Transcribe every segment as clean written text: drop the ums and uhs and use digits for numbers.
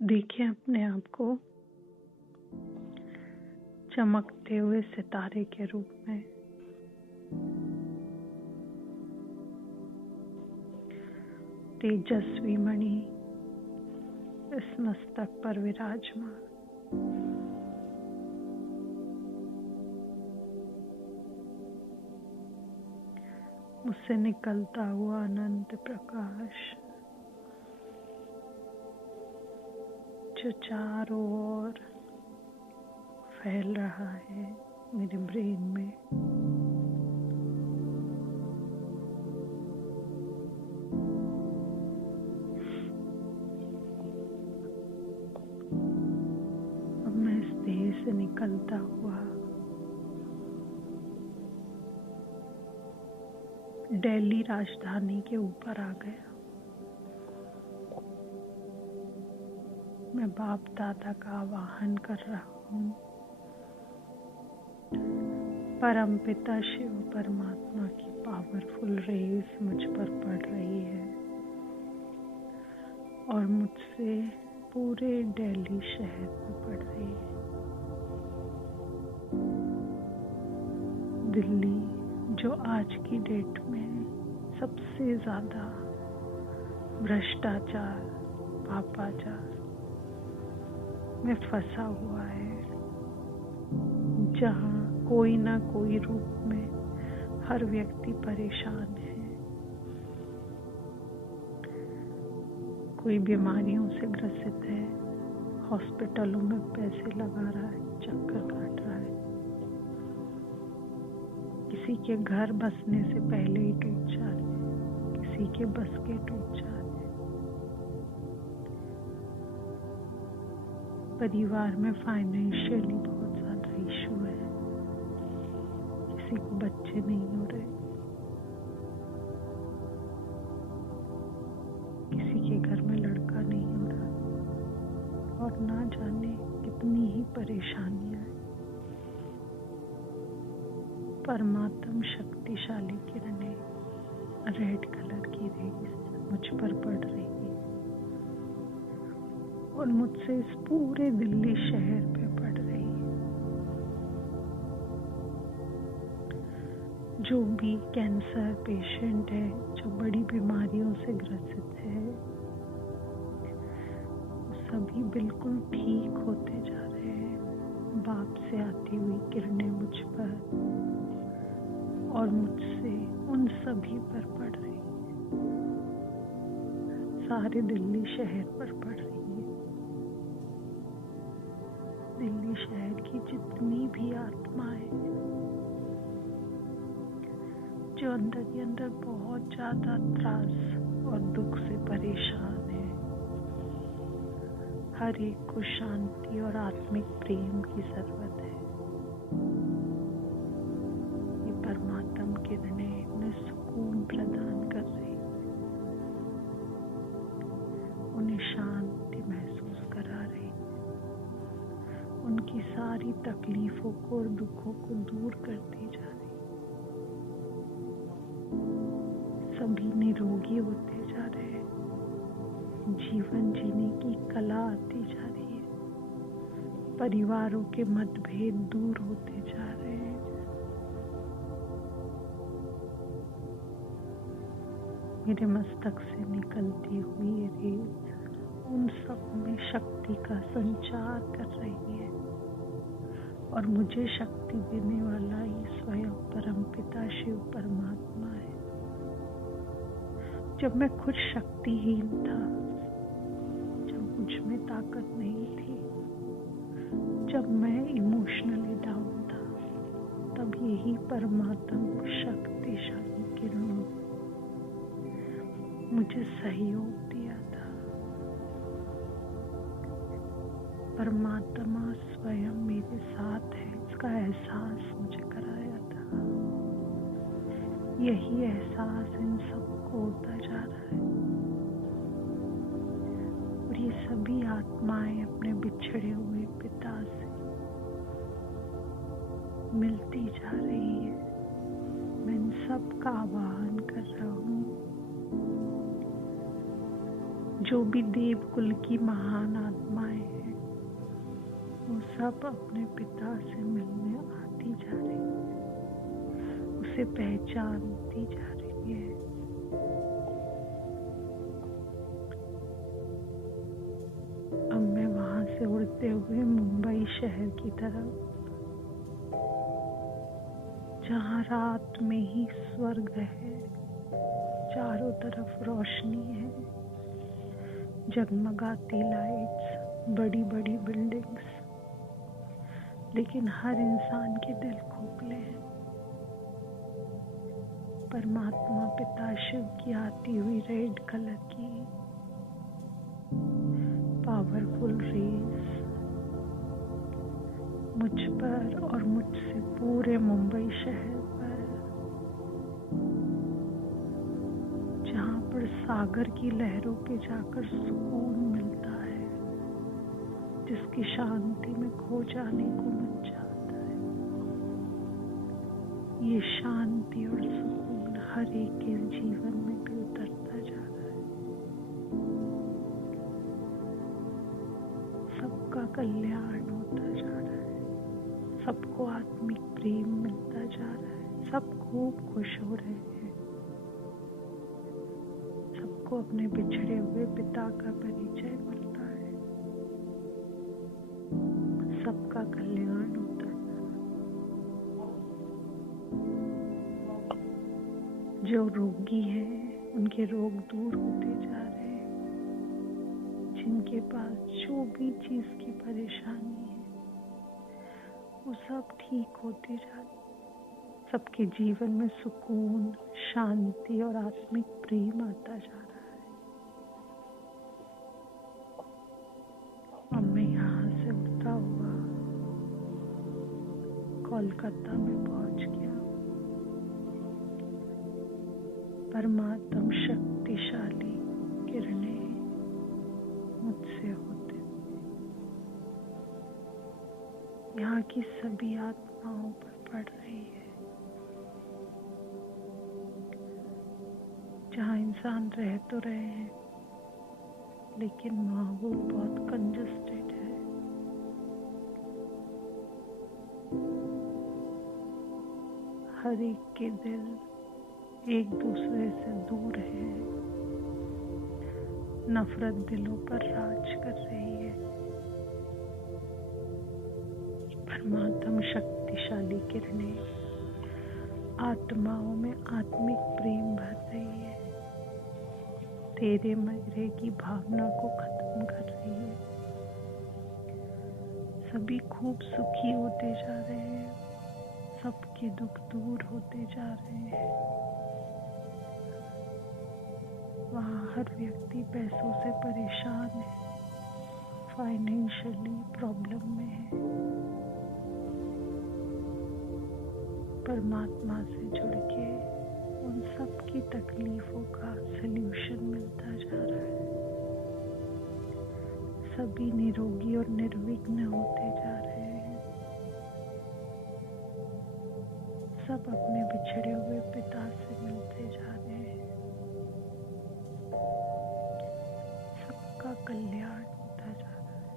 देखिए अपने आप को चमकते हुए सितारे के रूप में। तेजस्वी मणि इस मस्तक पर विराजमान। मुझसे निकलता हुआ अनंत प्रकाश जो चारों ओर फैल रहा है मेरे ब्रेन में। अब मैं इस देह से निकलता हुआ दिल्ली राजधानी के ऊपर आ गया। मैं बाप दादा का आवाहन कर रहा हूँ। परम पिता शिव परमात्मा की पावरफुल रेज मुझ पर पड़ रही है और मुझसे पूरे दिल्ली शहर में पड़ रही है। दिल्ली जो आज की डेट में सबसे ज्यादा भ्रष्टाचार, पापाचार में फंसा हुआ है, जहाँ कोई ना कोई रूप में हर व्यक्ति परेशान है। कोई बीमारियों से ग्रसित है, हॉस्पिटलों में पैसे लगा रहा है, चक्कर काट रहा है। किसी के घर बसने से पहले ही टूट जा रहे हैं, किसी के बस के टूट जा रहे हैं। परिवार में फाइनेंशियली बहुत ज्यादा इशू है। किसी को बच्चे नहीं हो रहे, किसी के घर में लड़का नहीं हो रहा, और ना जाने कितनी ही परेशानियां हैं। परमात्म शक्तिशाली किरणें रेड कलर की रेस मुझ पर पड़ रही है और मुझसे इस पूरे दिल्ली शहर पे पड़ रही है। जो भी कैंसर पेशेंट है, जो बड़ी बीमारियों से ग्रसित है, सभी बिल्कुल ठीक होते जा रहे हैं। बाप से आती हुई किरणें मुझ पर और मुझसे उन सभी पर पड़ रही है। सारे दिल्ली शहर पर पड़ रही है। दिल्ली शहर की जितनी भी आत्माएं जो अंदर ही अंदर बहुत ज्यादा त्रास और दुख से परेशान है, हर एक को शांति और आत्मिक प्रेम की जरूरत है। ये परमात्म किरणें उन्हें सुकून प्रदान कर रही है, उन्हें शांति महसूस करा रही है, उनकी सारी तकलीफों को और दुखों को दूर करती जा रही है। सभी निरोगी होते जा रहे हैं, जीवन जीने की कला आती जा रही है, परिवारों के मतभेद दूर होते जा रहे हैं। मेरे मस्तक से निकलती हुई ये रेस उन सब में शक्ति का संचार कर रही है और मुझे शक्ति देने वाला ही स्वयं परमपिता शिव परमात्मा है। जब मैं खुद शक्तिहीन था, जब मुझ में ताकत नहीं थी, जब मैं इमोशनली डाउन था, तब यही परमात्मा शक्तिशाली किरणों मुझे सहयोग दिया था। परमात्मा स्वयं मेरे साथ है, इसका एहसास मुझे कराया था। यही एहसास इन सबको होता जा रहा है और ये सभी आत्माएं अपने बिछड़े हुए पिता से मिलती जा रही है। मैं इन सब का आवाहन कर रहा हूँ जो भी देवकुल की महान आत्माएं हैं वो सब अपने पिता से मिलने आती जा रही है, उसे पहचानती जा रही है। अब मैं वहां से उड़ते हुए मुंबई शहर की तरफ, जहाँ रात में ही स्वर्ग है, चारों तरफ रोशनी है, जगमगाती लाइट्स, बड़ी बड़ी बिल्डिंग्स, लेकिन हर इंसान के दिल खोखले हैं। परमात्मा पिता शिव की आती हुई रेड कलर की पावरफुल रेज मुझ पर और मुझसे पूरे मुंबई शहर पर, जहाँ पर सागर की लहरों पे जाकर सुकून मिलता है, जिसकी शांति में खो जाने को मन चाहता है। ये शांति और सुकून हर एक के जीवन में भी उतरता जा रहा है। सबका कल्याण होता जा रहा है, सबको आत्मिक प्रेम मिलता जा रहा है, सब खूब खुश हो रहे हैं, सबको अपने बिछड़े हुए पिता का परिचय मिलता है, सबका कल्याण होता जा रहा है। जो रोगी हैं उनके रोग दूर होते जा रहे हैं, जिनके पास जो भी चीज की परेशानी है वो सब ठीक होते जा रहे हैं। सबके जीवन में सुकून, शांति और आत्मिक प्रेम आता जा रहा है। अब मैं यहाँ से उड़ता हुआ कोलकाता में पहुंच गया। परमात्म शक्तिशाली किरणें मुझसे होते यहाँ की सभी आत्माओं पर पड़ रही है। जहाँ इंसान रह तो रहे हैं लेकिन माहौल बहुत कंजस्टेड है। हर एक के दिल एक दूसरे से दूर है, नफरत दिलों पर राज कर रही है। परमात्म शक्तिशाली किरणें आत्माओं में आत्मिक प्रेम भर रही है, तेरे मेरे की भावना को खत्म कर रही है। सभी खूब सुखी होते जा रहे हैं, सबके दुख दूर होते जा रहे हैं। वहाँ हर व्यक्ति पैसों से परेशान है, फाइनेंशियली प्रॉब्लम में है। परमात्मा से जुड़ के उन सब की तकलीफों का सल्यूशन मिलता जा रहा है। सभी निरोगी और निर्विघ्न होते जा रहे हैं। सब अपने बिछड़े हुए पिता से मिलते जा रहे हैं। सबका कल्याण होता जा रहा है।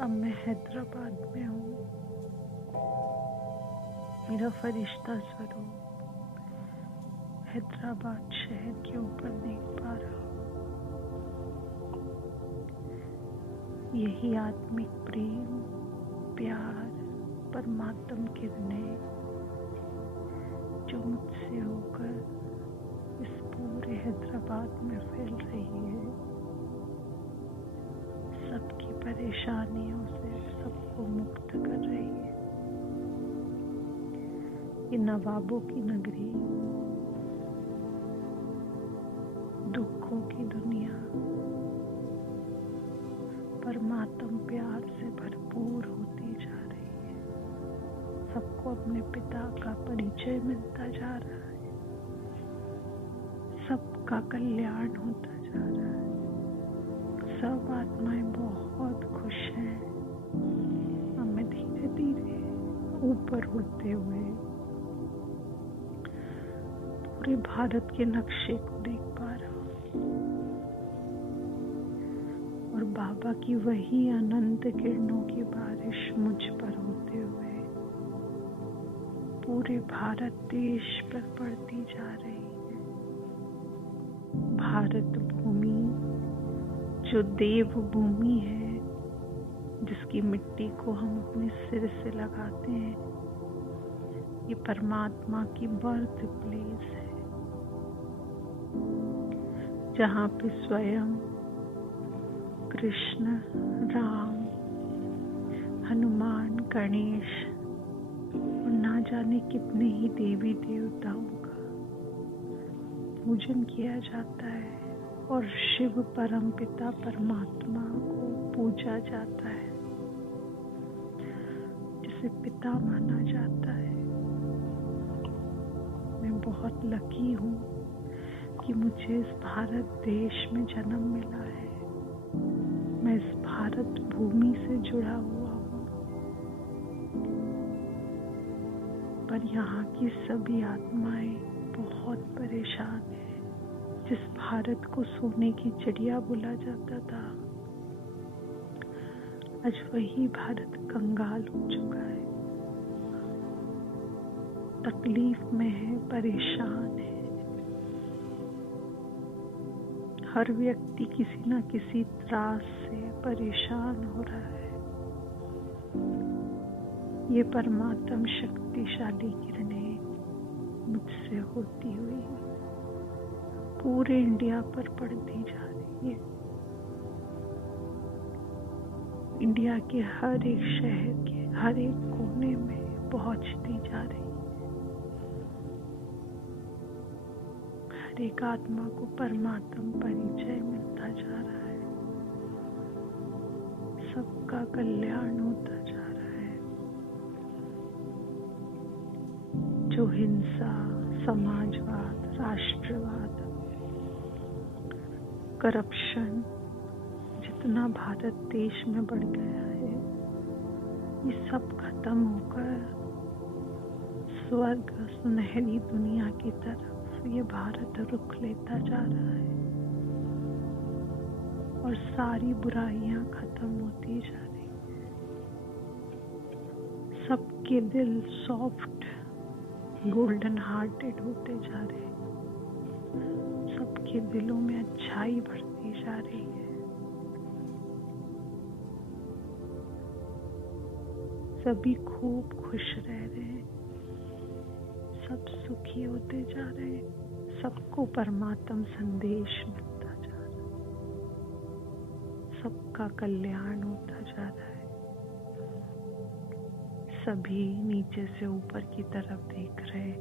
अब मैं हैदराबाद में हूँ। मेरा फरिश्ता स्वरूप हैदराबाद शहर के ऊपर देख पा रहा हूँ। यही आत्मिक प्रेम, प्यार, परमात्म किरणें जो मुझसे होकर इस पूरे हैदराबाद में फैल रही है, सबकी परेशानियों से सबको मुक्त कर रही है। ये नवाबों की नगरी, दुखों की दुनिया परमात्म प्यार से भरपूर होती जा रही है। सबको अपने पिता का परिचय मिलता जा रहा है, सबका कल्याण होता जा रहा है। सब आत्माएं बहुत खुश हैं। अब मैं धीरे धीरे ऊपर उड़ते हुए पूरे भारत के नक्शे को देख पा रहा हूँ। बाबा की वही अनंत किरणों की बारिश मुझ पर होते हुए पूरे भारत देश पर पड़ती जा रही है। भारत भूमि जो देव भूमि है, जिसकी मिट्टी को हम अपने सिर से लगाते हैं, ये परमात्मा की बर्थ प्लेस है, जहाँ पे स्वयं कृष्ण, राम, हनुमान, गणेश और ना जाने कितने ही देवी देवताओं का पूजन किया जाता है और शिव परमपिता परमात्मा को पूजा जाता है, जिसे पिता माना जाता है। मैं बहुत लकी हूँ कि मुझे इस भारत देश में जन्म मिला है। मैं इस भारत भूमि से जुड़ा हुआ हूँ, पर यहाँ की सभी आत्माएं बहुत परेशान हैं। जिस भारत को सोने की चिड़िया बोला जाता था, आज वही भारत कंगाल हो चुका है, तकलीफ में है, परेशान है। हर व्यक्ति किसी न किसी त्रास से परेशान हो रहा है। ये परमात्म शक्तिशाली किरणें मुझसे होती हुई पूरे इंडिया पर पड़ती जा रही है। इंडिया के हर एक शहर के हर एक कोने में पहुंचती जा रही है। हर एक आत्मा को परमात्म परिचय मिलता जा रहा है। सबका कल्याण होता जा रहा है। जो हिंसा, समाजवाद, राष्ट्रवाद, करप्शन जितना भारत देश में बढ़ गया है, ये सब खत्म होकर स्वर्ग, सुनहरी दुनिया की तरफ ये भारत रुख लेता जा रहा है और सारी बुराइयां खत्म होती जा रही हैं। सबके दिल सॉफ्ट, गोल्डन हार्टेड होते जा रहे हैं। सबके दिलों में अच्छाई बढ़ती जा रही है। सभी खूब खुश रह रहे हैं। सब सुखी होते जा रहे हैं। सबको परमात्म संदेश मिलता जा रहा है। सबका कल्याण होता जा रहा है। सभी नीचे से ऊपर की तरफ देख रहे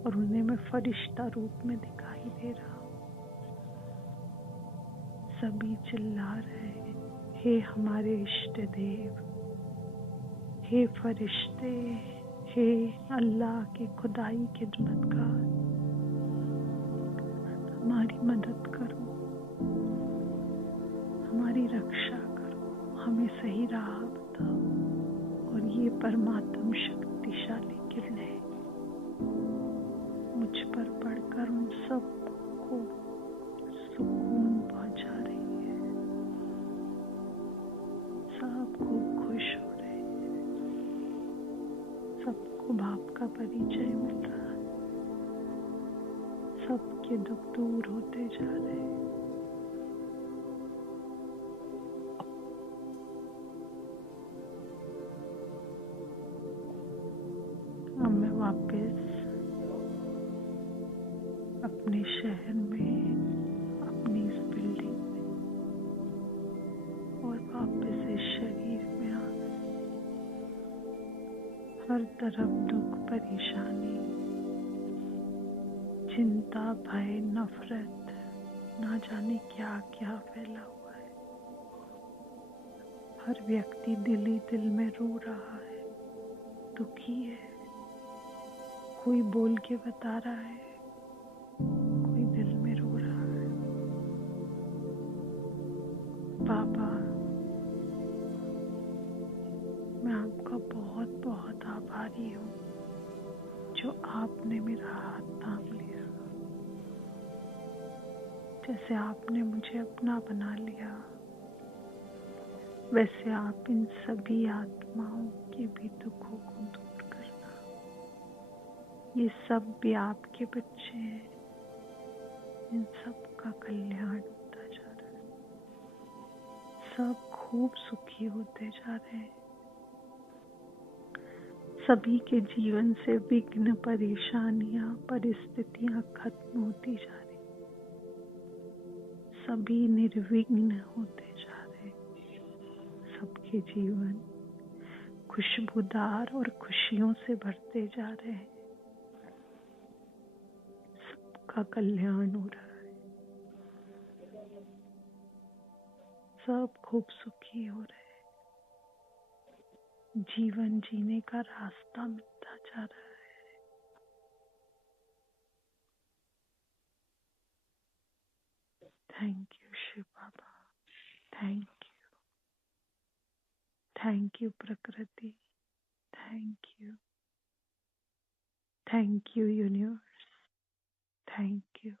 और उन्हें मैं फरिश्ता रूप में दिखाई दे रहा हूँ। सभी चिल्ला रहे हैं, हे हमारे इष्ट देव, हे फरिश्ते, हे अल्लाह के खुदाई खिदमतगार, हमारी मदद करो, हमारी रक्षा करो, हमें सही राह बताओ। और ये परमात्म शक्तिशाली किरणें मुझ पर पड़कर उन सबको सुकून पहुंचा रही है। सब खूब खुश हो रहे हैं। सबको बाप का परिचय मिल रहा है। सबके दुख दूर होते जा रहे हैं। अब मैं वापस अपने शहर में, अपनी इस बिल्डिंग में और वापस इस शरीर में आ गई। हर तरफ दुख, परेशानी, चिंता, भय, नफरत, ना जाने क्या क्या फैला हुआ है। हर व्यक्ति दिल ही दिल में रो रहा है, दुखी है। कोई बोल के बता रहा है, कोई दिल में रो रहा है। बाबा, मैं आपका बहुत बहुत आभारी हूँ जो आपने मेरा हाथ थाम लिया। जैसे आपने मुझे अपना बना लिया, वैसे आप इन सभी आत्माओं के भी दुखों को दूर करना। ये सब भी आपके बच्चे हैं, इन सब का कल्याण होता जा रहा है, सब खूब सुखी होते जा रहे हैं। सभी के जीवन से विघ्न, परेशानियां, परिस्थितियां खत्म होती जा रही, सभी निर्विघ्न होते जा रहे, सबके जीवन खुशबूदार और खुशियों से भरते जा रहे हैं, सबका कल्याण हो रहा है, सब खूब सुखी हो रहे हैं, जीवन जीने का रास्ता मिलता जा रहा है। Thank you Shiv Baba, thank you, thank you प्रकृति, thank you universe, thank you.